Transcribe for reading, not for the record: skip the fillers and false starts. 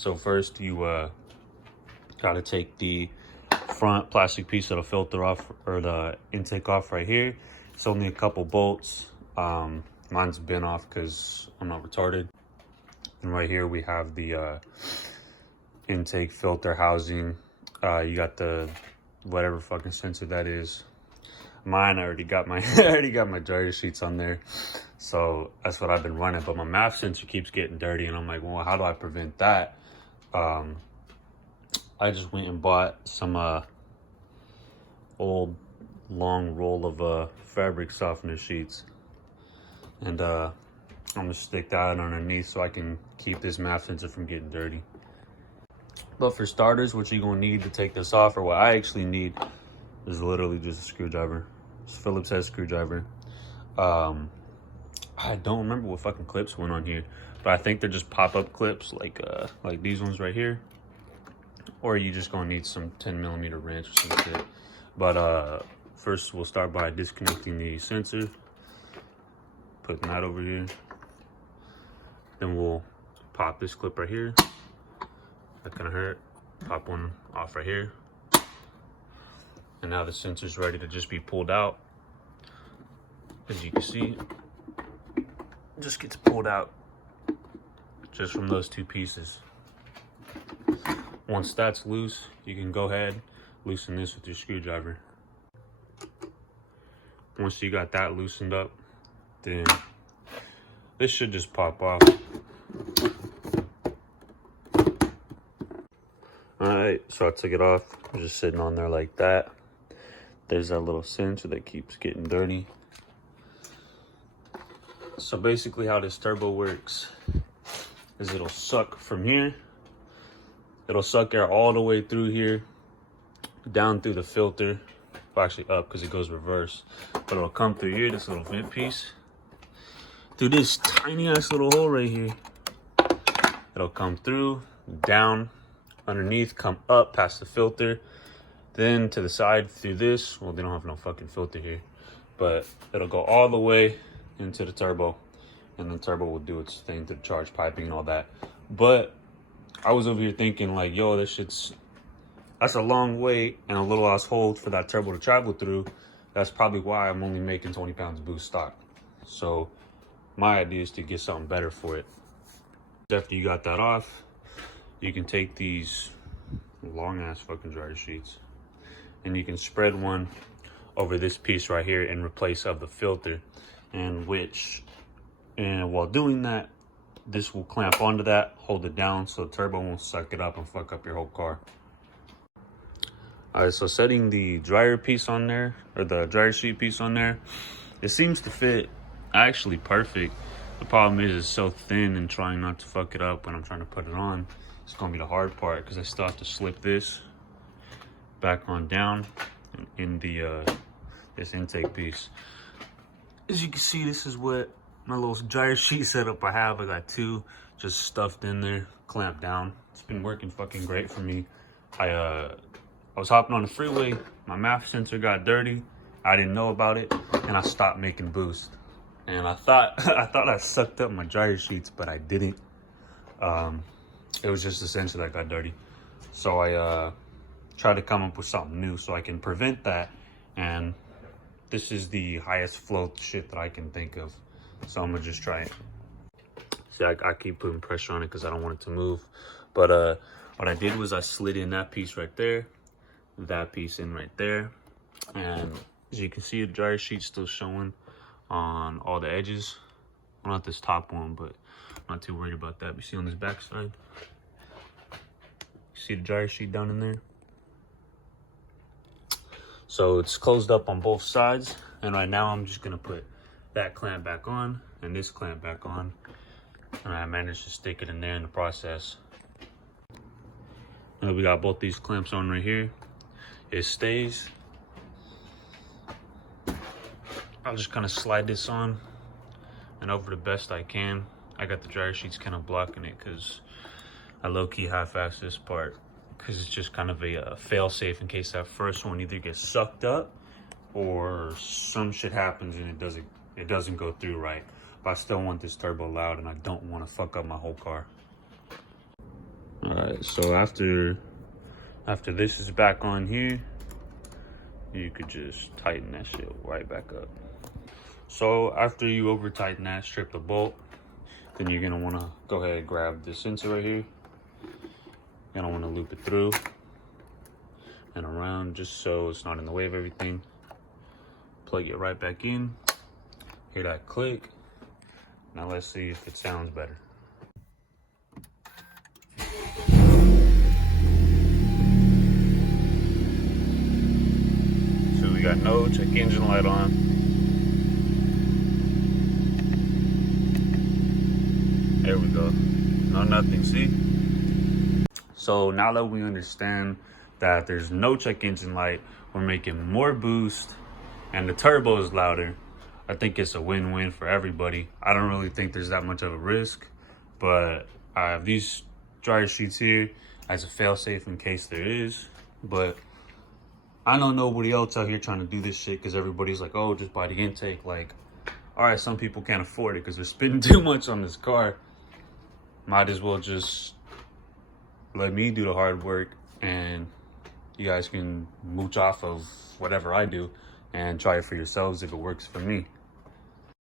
So first you gotta take the front plastic piece of the filter off, or the intake off right here. It's only a couple bolts. Mine's been off because I'm not retarded. And right here we have the intake filter housing. You got the whatever fucking sensor that is. Mine, I already got my dryer sheets on there, so that's what I've been running. But my MAF sensor keeps getting dirty, and I'm like, well, how do I prevent that? I just went and bought some old long roll of fabric softener sheets, and I'm gonna stick that underneath so I can keep this MAF sensor from getting dirty. But for starters, what you're gonna need to take this off, or what I actually need, is literally just a screwdriver. It's a Phillips head screwdriver. I don't remember what fucking clips went on here, but I think they're just pop-up clips like these ones right here. Or you just gonna need some 10mm wrench or some shit. But first we'll start by disconnecting the sensor, putting that over here. Then we'll pop this clip right here. That kind of hurt. Pop one off right here. And now the sensor's ready to just be pulled out. As you can see, it just gets pulled out just from those two pieces. Once that's loose, you can go ahead, loosen this with your screwdriver. Once you got that loosened up, then this should just pop off. Alright, so I took it off. It's just sitting on there like that. There's that little sensor that keeps getting dirty. So basically how this turbo works is it'll suck from here. It'll suck air all the way through here, down through the filter. Well, actually up, because it goes reverse. But it'll come through here, this little vent piece, through this tiny ass little hole right here. It'll come through, down, underneath, come up past the filter, then to the side through this. Well, they don't have no fucking filter here, but it'll go all the way into the turbo, and the turbo will do its thing to the charge piping and all that. But I was over here thinking like, yo, that's a long way and a little ass hole for that turbo to travel through. That's probably why I'm only making 20 pounds of boost stock. So my idea is to get something better for it. After you got that off, you can take these long ass fucking dryer sheets and you can spread one over this piece right here in replace of the filter, and while doing that, this will clamp onto that, hold it down so the turbo won't suck it up and fuck up your whole car. All right, so setting the dryer piece on there, or the dryer sheet piece on there, it seems to fit actually perfect. The problem is it's so thin, and trying not to fuck it up when I'm trying to put it on, it's gonna be the hard part, because I still have to slip this back on down in the this intake piece. As you can see, this is what my little dryer sheet setup I have. I got two just stuffed in there, clamped down. It's been working fucking great for me. I was hopping on the freeway, my MAF sensor got dirty. I didn't know about it, and I stopped making boost. And I thought I sucked up my dryer sheets, but I didn't. It was just the sensor that got dirty. So I tried to come up with something new so I can prevent that. And this is the highest flow shit that I can think of. So I'm gonna just try it. See, I keep putting pressure on it because I don't want it to move. But what I did was I slid in that piece right there, that piece in right there. And as you can see, the dryer sheet's still showing on all the edges. Well, not this top one, but I'm not too worried about that. You see on this back side? See the dryer sheet down in there? So it's closed up on both sides. And right now I'm just gonna put that clamp back on and this clamp back on. And I managed to stick it in there in the process. And we got both these clamps on right here. It stays. I'll just kind of slide this on and over the best I can. I got the dryer sheets kind of blocking it because I low-key half-assed this part, because it's just kind of a fail-safe in case that first one either gets sucked up or some shit happens and it doesn't go through right. But I still want this turbo loud and I don't want to fuck up my whole car. All Alright, so after this is back on here, you could just tighten that shit right back up. So after you over tighten that, strip the bolt, then you're gonna wanna go ahead and grab this sensor right here. You're gonna wanna loop it through and around just so it's not in the way of everything. Plug it right back in. Hear that click. Now let's see if it sounds better. So we got no check engine light on. There we go. No nothing, see? So now that we understand that there's no check engine light, we're making more boost, and the turbo is louder, I think it's a win-win for everybody. I don't really think there's that much of a risk, but I have these dryer sheets here as a fail-safe in case there is. But I know nobody else out here trying to do this shit because everybody's like, oh, just buy the intake. Like, all right, some people can't afford it because they're spending too much on this car. Might as well just let me do the hard work and you guys can mooch off of whatever I do and try it for yourselves if it works for me.